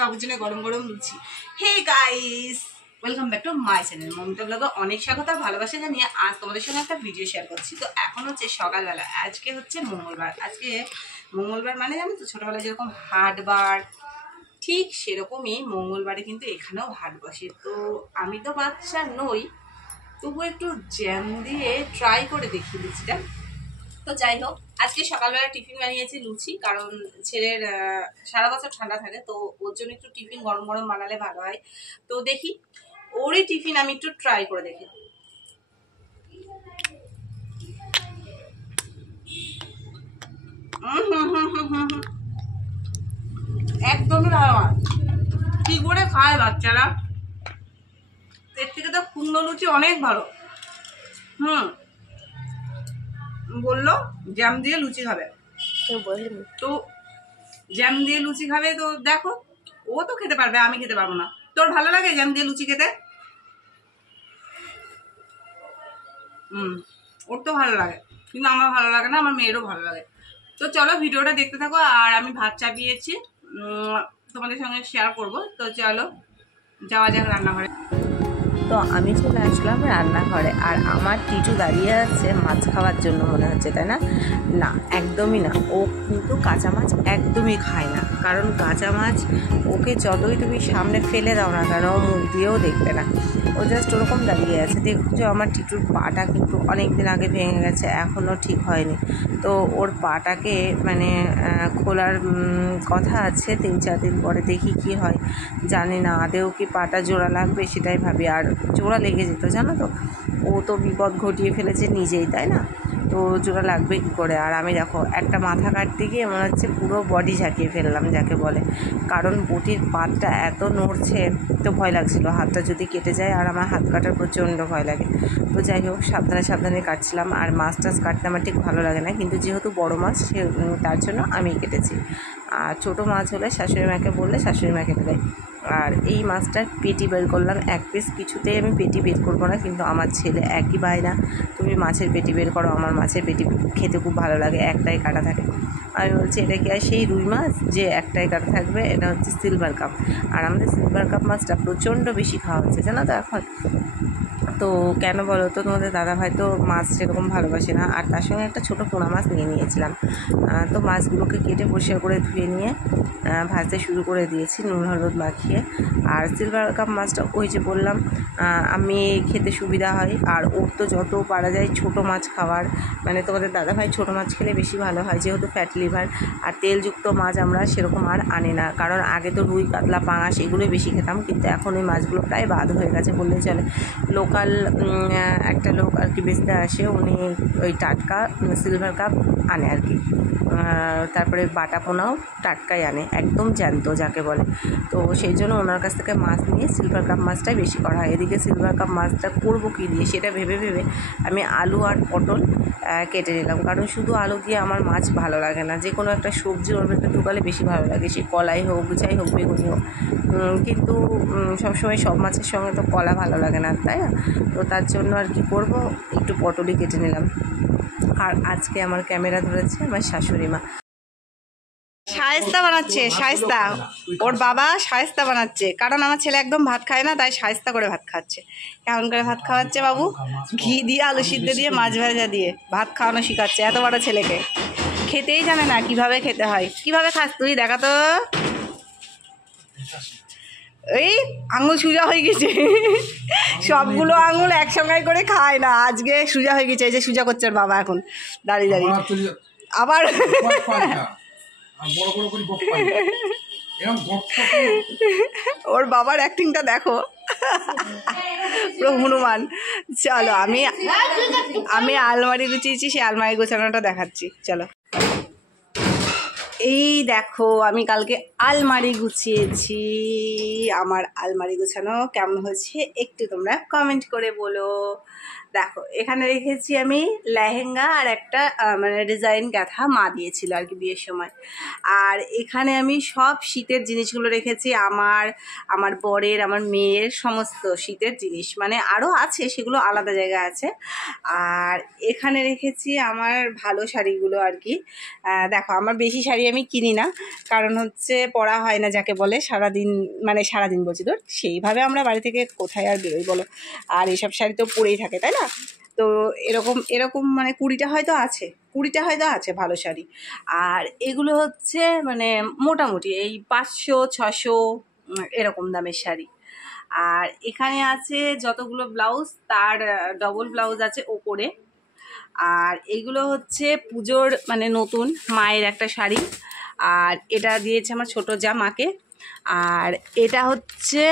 বাবুর জন্য গরম গরম লুচি। Hey guys, welcome back to my channel Momita ব্লগে। অনেক স্বাগত আর ভালোবাসা জানিয়ে আজ তোমাদের সঙ্গে একটা ভিডিও শেয়ার করছি। তো এখন হচ্ছে সকালবেলা, আজকে হচ্ছে মঙ্গলবার। আজকে মঙ্গলবার মানে জানো তো, ছোটোবেলায় যেরকম হাটবার ঠিক সেরকমই মঙ্গলবারে কিন্তু এখানেও হাট বসে। তো আমি তো বাচ্চা নই, তবু একটু জ্যাম দিয়ে ট্রাই করে দেখি লুচিটা। তো যাই হোক, আজকে সকালবেলা টিফিন বানিয়েছি লুচি, কারণ ছেলের সারা বছর ঠান্ডা থাকে, তো ওর জন্য একটু টিফিন গরম গরম বানালে ভালো হয়। তো দেখি ওরই টিফিন আমি একটু ট্রাই করে দেখি। একদমই ভালো হয়। কি করে খায় বাচ্চারা, এর থেকে তো কুমড়ো লুচি অনেক ভালো। বললো জ্যাম দিয়ে লুচি খাবে, তো জ্যাম দিয়ে লুচি খাবে। তো দেখো, ও তো খেতে পারবে, আমি খেতে পারবো না। তোর ভালো লাগে জ্যাম দিয়ে লুচি খেতে? ওর তো ভালো লাগে, কিন্তু আমার ভালো লাগে না, আমার মেয়েরও ভালো লাগে। তো চলো ভিডিওটা দেখতে থাকো। আর আমি ভাত চাপিয়েছি, তোমাদের সঙ্গে শেয়ার করব। তো চলো যাওয়া যাক রান্নাঘরে। তো আমি চলে আসলাম রান্নাঘরে, আর আমার টিটু দাঁড়িয়ে আছে মাছ খাওয়ার জন্য মনে হচ্ছে, তাই না? না, একদমই না। ও কিন্তু কাঁচা মাছ একদমই খায় না, কারণ কাঁচা মাছ ওকে যতই তুমি সামনে ফেলে দাও না কেন, ও মুখ দিয়েও দেখবে না। ও জাস্ট ওরকম দাঁড়িয়ে আছে। দেখছো আমার টিটুর পাটা কিন্তু অনেক দিন আগে ভেঙে গেছে, এখনও ঠিক হয়নি। তো ওর পাটাকে মানে খোলার কথা আছে 3-4 দিন পরে, দেখি কি হয়। জানি না আদেও কি পাটা জোড়া লাগবে, সেটাই ভাবি। আর জোড়া লেগে যেত জানো তো, ও তো বিপদ ঘটিয়ে ফেলেছে নিজেই, তাই না? তো জোড়া লাগবে কী করে। আর আমি দেখো একটা মাথা কাটতে গিয়ে মনে হচ্ছে পুরো বডি ঝাঁকিয়ে ফেললাম যাকে বলে, কারণ বটির পাতটা এত নড়ছে, তো ভয় লাগছিল হাতটা যদি কেটে যায়। আর আমার হাত কাটার প্রচণ্ড ভয় লাগে। তো যাই হোক, সাবধানে সাবধানে কাটছিলাম। আর মাছ টাছ কাটতে আমার ঠিক ভালো লাগে না, কিন্তু যেহেতু বড়ো মাছ তার জন্য আমি কেটেছি। আর ছোটো মাছ হলে শাশুড়ি মাকে বললে শাশুড়ি মা কেটে দেয়। আর এই মাছটার পেটি বের করলাম 1 পিস। কিছুতেই আমি পেটি বের করবো না, কিন্তু আমার ছেলে একই বায়না, তুমি মাছের পেটি বের করো। আমার মাছের পেটি খেতে খুব ভালো লাগে, একটাই কাটা থাকে। আমি বলছি এটা কি আর সেই রুই মাছ যে একটাই কাটা থাকবে? এটা হচ্ছে সিলভার কাপ। আর আমাদের সিলভার কাপ মাছটা প্রচণ্ড বেশি খাওয়া হচ্ছে জানো তো এখন। তো কেন বলো তো, তোমাদের দাদাভাই তো মাছ সেরকম ভালোবাসে না। আর তার সঙ্গে একটা ছোটো পোনা মাছ নিয়ে নিয়েছিলাম। তো মাছগুলোকে কেটে পরিষ্কার করে ধুয়ে নিয়ে ভাজতে শুরু করে দিয়েছি নুন হলুদ মাখিয়ে। আর সিলভার কাপ মাছটা ওই যে বললাম আমি খেতে সুবিধা হয়। আর ওর তো যত পারা যায় ছোটো মাছ খাওয়ার, মানে তোমাদের দাদাভাই ছোটো মাছ খেলে বেশি ভালো হয়, যেহেতু ফ্যাট লিভার। আর তেলযুক্ত মাছ আমরা সেরকম আর আনি না, কারণ আগে তো রুই কাতলা পাঙাশ এগুলোই বেশি খেতাম, কিন্তু এখন ওই মাছগুলো প্রায় বাদ হয়ে গেছে বললেই চলে। লোকাল একটা লোক আর কি বেচতে আসে, উনি ওই টাটকা সিলভার কাপ আনে আর কি। তারপরে বাটা পোনাও টাটকাই আনে, একদম জ্যান্ত যাকে বলে। তো সেই জন্য ওনার কাছ থেকে মাছ নিয়ে সিলভার কাপ মাছটাই বেশি করা হয়। এদিকে সিলভার কাপ মাছটা করবো কী দিয়ে সেটা ভেবে ভেবে আমি আলু আর পটল কেটে নিলাম, কারণ শুধু আলু দিয়ে আমার মাছ ভালো লাগে না। যে কোনো একটা সবজি ওর ভেতরে ঢুকালে বেশি ভালো লাগে, সে কলাই হোক, যাই হোক, বেগুনি হোক। কিন্তু সবসময় সব মাছের সঙ্গে তো কলা ভালো লাগে না, তাই না? তো তার জন্য আর কি করব, একটু পটলই কেটে নিলাম। আর আজকে আমার ক্যামেরা ধরেছে আমার শাশুড়ি মা। শায়েস্তা বানাচ্ছে, শায়েস্তা। ওর বাবা শায়েস্তা বানাচ্ছে, কারণ আমার ছেলে একদম ভাত খায় না, তাই শায়েস্তা করে ভাত খাচ্ছে। কেমন করে ভাত খাওয়াচ্ছে বাবু? ঘি দিয়ে, আলু সিদ্ধ দিয়ে, মাছ ভাজা দিয়ে ভাত খাওয়ানো শিখাচ্ছে এত বড় ছেলেকে। খেতেই জানে না কিভাবে খেতে হয়। কিভাবে খাস তুই দেখা তো। এই আঙুল সোজা হয়ে গেছে, সবগুলো আঙুল একসঙ্গে করে খায় না, আজকে সোজা হয়ে গেছে। এই যে সোজা করছে ওর বাবা এখন দাঁড়িয়ে দাঁড়িয়ে। আবার ওর বাবার অ্যাক্টিংটা দেখো, পুরো হনুমান। চলো আমি আলমারি গুছিয়েছি, সেই আলমারি গোছানোটা দেখাচ্ছি। চলো, এই দেখো আমি কালকে আলমারি গুছিয়েছি। আমার আলমারি গোছানো কেমন হয়েছে একটু তোমরা কমেন্ট করে বলো। দেখো এখানে রেখেছি আমি লেহেঙ্গা আর একটা মানে ডিজাইন গাঁথা মা দিয়েছিল আর কি বিয়ের সময়। আর এখানে আমি সব শীতের জিনিসগুলো রেখেছি, আমার বরের, আমার মেয়ের সমস্ত শীতের জিনিস, মানে আরও আছে সেগুলো আলাদা জায়গায় আছে। আর এখানে রেখেছি আমার ভালো শাড়িগুলো আর কি। দেখো আমার বেশি শাড়ি আমি কিনি না, কারণ হচ্ছে পরা হয় না যাকে বলে, সারাদিন মানে সারাদিন বলছি তো, সেইভাবে আমরা বাড়ি থেকে কোথায় আর বেরোই বলো, আর এসব শাড়ি তো পরেই থাকে তাই না। তো এরকম মানে 20টা হয়তো আছে ভালো শাড়ি। আর এগুলো হচ্ছে মানে মোটামুটি এই 500-600 এরকম দামের শাড়ি। আর এখানে আছে যতগুলো ব্লাউজ তার ডবল ব্লাউজ আছে ওপরে। আর এগুলো হচ্ছে পুজোর মানে নতুন মায়ের একটা শাড়ি, আর এটা দিয়েছে আমার ছোটো যা মাকে। আর এটা হচ্ছে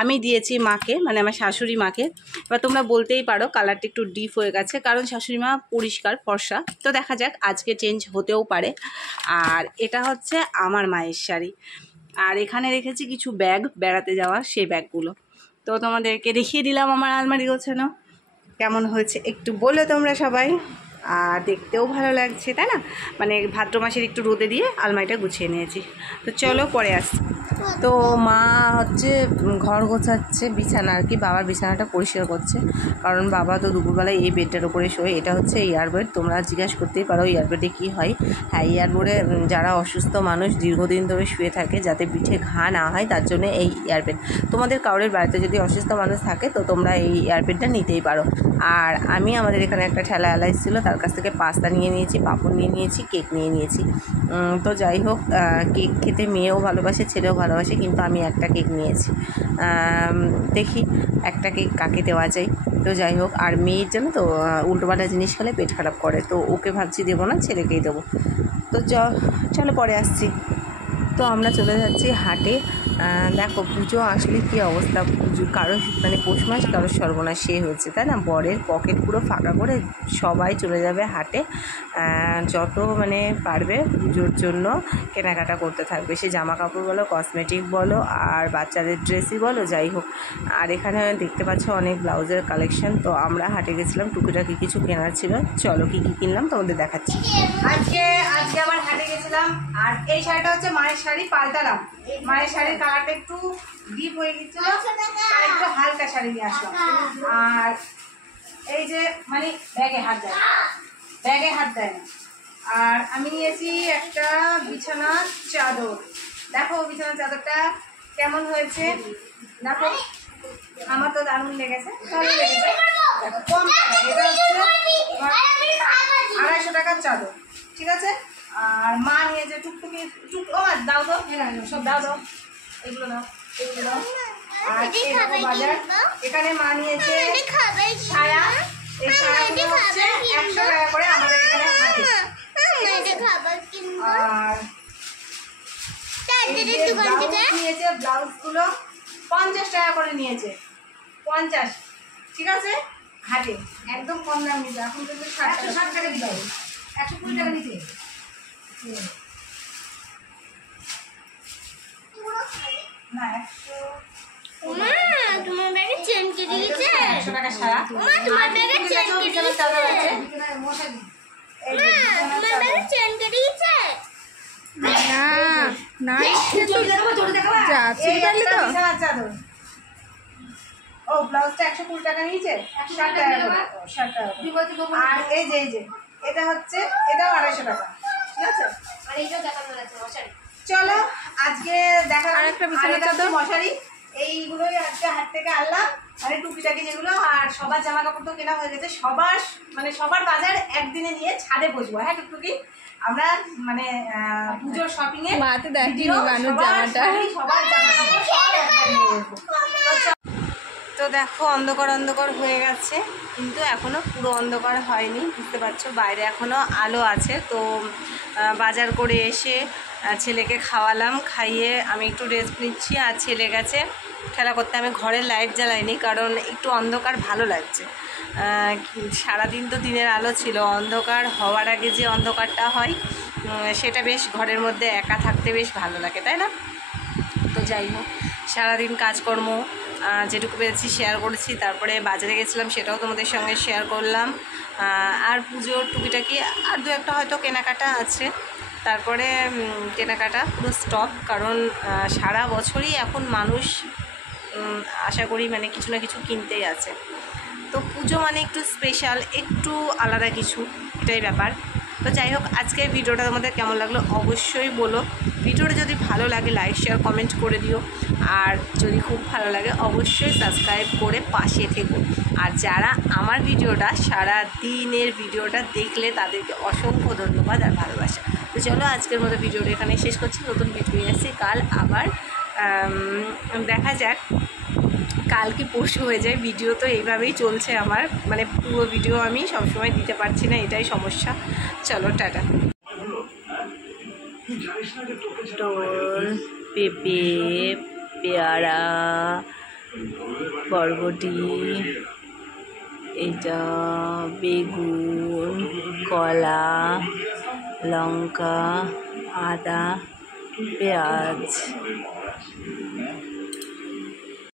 আমি দিয়েছি মাকে, মানে আমার শাশুড়ি মাকে। এবার তোমরা বলতেই পারো কালারটা একটু ডিপ হয়ে গেছে, কারণ শাশুড়ি মা পরিষ্কার ফর্সা, তো দেখা যাক আজকে চেঞ্জ হতেও পারে। আর এটা হচ্ছে আমার মায়ের শাড়ি। আর এখানে রেখেছি কিছু ব্যাগ, বেড়াতে যাওয়া সেই ব্যাগগুলো। তো তোমাদেরকে দেখিয়ে দিলাম আমার আলমারি গোছানো কেমন হয়েছে একটু বলো তোমরা সবাই। আর দেখতেও ভালো লাগছে তাই না, মানে ভাদ্র মাসের একটু রোদে দিয়ে আলমারিটা গুছিয়ে নিয়েছি। তো চলো পরে আসছি। তো মা হচ্ছে ঘর গোছাচ্ছে, বিছানা আর কি, বাবার বিছানাটা পরিষ্কার করছে, কারণ বাবা তো দুপুরবেলায় এই বেডটার উপরে শোয়। এটা হচ্ছে এয়ারবেড, তোমরা জিজ্ঞাসা করতেই পারো এয়ারবেডে কী হয়। হ্যাঁ, এয়ারবেডে যারা অসুস্থ মানুষ দীর্ঘদিন ধরে শুয়ে থাকে, যাতে পিঠে ঘা না হয় তার জন্য এই এয়ারবেড। তোমাদের কারোর বাড়িতে যদি অসুস্থ মানুষ থাকে তো তোমরা এই এয়ারবেডটা নিতেই পারো। আর আমি আমাদের এখানে একটা ঠেলা এলাই ছিল, তার কাছ থেকে পাস্তা নিয়ে নিয়েছি, পাঁপড় নিয়ে নিয়েছি, কেক নিয়ে নিয়েছি। তো যাই হোক, কেক খেতে মেয়েও ভালোবাসে, ছেলেও ভালোবাসে, কিন্তু আমি একটা কেক নিয়েছি। দেখি একটা কেক কাকে দেওয়া যায়। তো যাই হোক, আর মেয়ের জন্য তো উল্টোপাল্টা জিনিস খেলে পেট খারাপ করে, তো ওকে ভাবছি দেবো না, ছেলেকেই দেবো। তো চলো পরে আসছি। তো আমরা চলে যাচ্ছি হাটে। দেখো পুজো আসলে কী অবস্থা, পুজো কারোর মানে পৌষ মাস কারোর সর্বনাশ সে হয়েছে তাই না। বরের পকেট পুরো ফাঁকা করে সবাই চলে যাবে হাটে, যত মানে পারবে পুজোর জন্য কেনাকাটা করতে থাকবে, সে জামা কাপড় বলো, কসমেটিক বলো, আর বাচ্চাদের ড্রেসই বলো, যাই হোক। আর এখানে দেখতে পাচ্ছ অনেক ব্লাউজের কালেকশন। তো আমরা হাটে গেছিলাম, টুকিটাকি কিছু কেনার ছিল, চলো কী কী কিনলাম তোমাদের দেখাচ্ছি। আজকে আবার হাটে গেছিলাম, আর এই শাড়িটা হচ্ছে মায়ের শাড়ি, পাল্টালাম। মায়ের শাড়ির কালারটা একটু ডিপ হয়ে গেছিল, আর একটু হালকা শাড়ি নিয়ে আসলাম। আর এই যে মানে ব্যাগে হাত দেয় না। আর আমি নিয়েছি একটা বিছানার চাদর। দেখো বিছানার চাদরটা কেমন হয়েছে, দেখো আমার তো দারুণ লেগেছে, ভালো লেগেছে। দেখো কম টাকা, এটা হচ্ছে 250 টাকার চাদর, ঠিক আছে। আর মা নিয়েছে টুকটুকি দাও তো, সব দাও এগুলো দাও। আর বাজার এখানে মা নিয়েছে ছায়া, এই ছায়াগুলো হচ্ছে 100 টাকা করে আমাদের এখানে হাটে। আর নিয়েছে ব্লাউজগুলো 50 টাকা করে নিয়েছে, 50, ঠিক আছে। হাটে একদম কম দাম নিতে, এখন কিন্তু 60 টাকা দিতে হবে, 120 টাকা নিতে। না 100 টাকা সারা। ও ব্লাউজটা 120 টাকা নিয়েছে, 60 টাকা। আর এই যে এটা হচ্ছে, এটাও 250 টাকা, ঠিক আছে। চলো আজকে দেখা আরেকটা বিছানার চাদর, মশারি, এইগুলোই আজকে হাট থেকে আনলাম, মানে টুকিটাকি যেগুলো। আর সবার জামা কাপড় তো কেনা হয়ে গেছে, সবার বাজার একদিনে নিয়ে ছাদে বসবো। হ্যাঁ টুকটুকি, আমরা মানে পুজোর শপিং এ সবার জামা কাপড় সব একবার নিয়ে বসবো। তো দেখো অন্ধকার হয়ে গেছে, কিন্তু এখনও পুরো অন্ধকার হয়নি, বুঝতে পারছো, বাইরে এখনও আলো আছে। তো বাজার করে এসে ছেলেকে খাওয়ালাম, খাইয়ে আমি একটু রেস্ট নিচ্ছি। আর ছেলে গেছে খেলা করতে, আমি ঘরের লাইট জ্বালাইনি, কারণ একটু অন্ধকার ভালো লাগছে। সারাদিন তো দিনের আলো ছিল, অন্ধকার হওয়ার আগে যে অন্ধকারটা হয় সেটা বেশ ঘরের মধ্যে একা থাকতে বেশ ভালো লাগে তাই না। তো যাই হোক, সারাদিন কাজকর্ম যেটুকু পেরেছি শেয়ার করেছি। তারপরে বাজারে গেছিলাম, সেটাও তোমাদের সঙ্গে শেয়ার করলাম। আর পুজোর টুকিটাকি আর দু একটা হয়তো কেনাকাটা আছে। তারপরে কেনাকাটা পুরো স্টপ, কারণ সারা বছরই এখন মানুষ আশা করি মানে কিছু না কিছু কিনতেই আছে। তো পুজো মানে একটু স্পেশাল, একটু আলাদা কিছু, এটাই ব্যাপার। তো যাই হোক, আজকের ভিডিওটা তোমাদের কেমন লাগলো অবশ্যই বলো। ভিডিওটা যদি ভালো লাগে লাইক শেয়ার কমেন্ট করে দিও, আর যদি খুব ভালো লাগে অবশ্যই সাবস্ক্রাইব করে পাশে থেকো। আর যারা আমার ভিডিওটা সারা দিনের ভিডিওটা দেখলে তাদেরকে অসংখ্য ধন্যবাদ আর ভালোবাসা। তো চলো আজকের মতো ভিডিওটা এখানে শেষ করছি। নতুন ভিডিও এসে কাল আবার দেখা যাক, কাল কি পরশু হয়ে যায়। ভিডিও তো এইভাবেই চলছে আমার, মানে পুরো ভিডিও আমি সবসময় দিতে পারছি না, এটাই সমস্যা। চলো টাটা। পটল, পেঁপে, পেয়ারা, বরবটি, এটা বেগুন, কলা, লঙ্কা, আদা, পেঁয়াজ,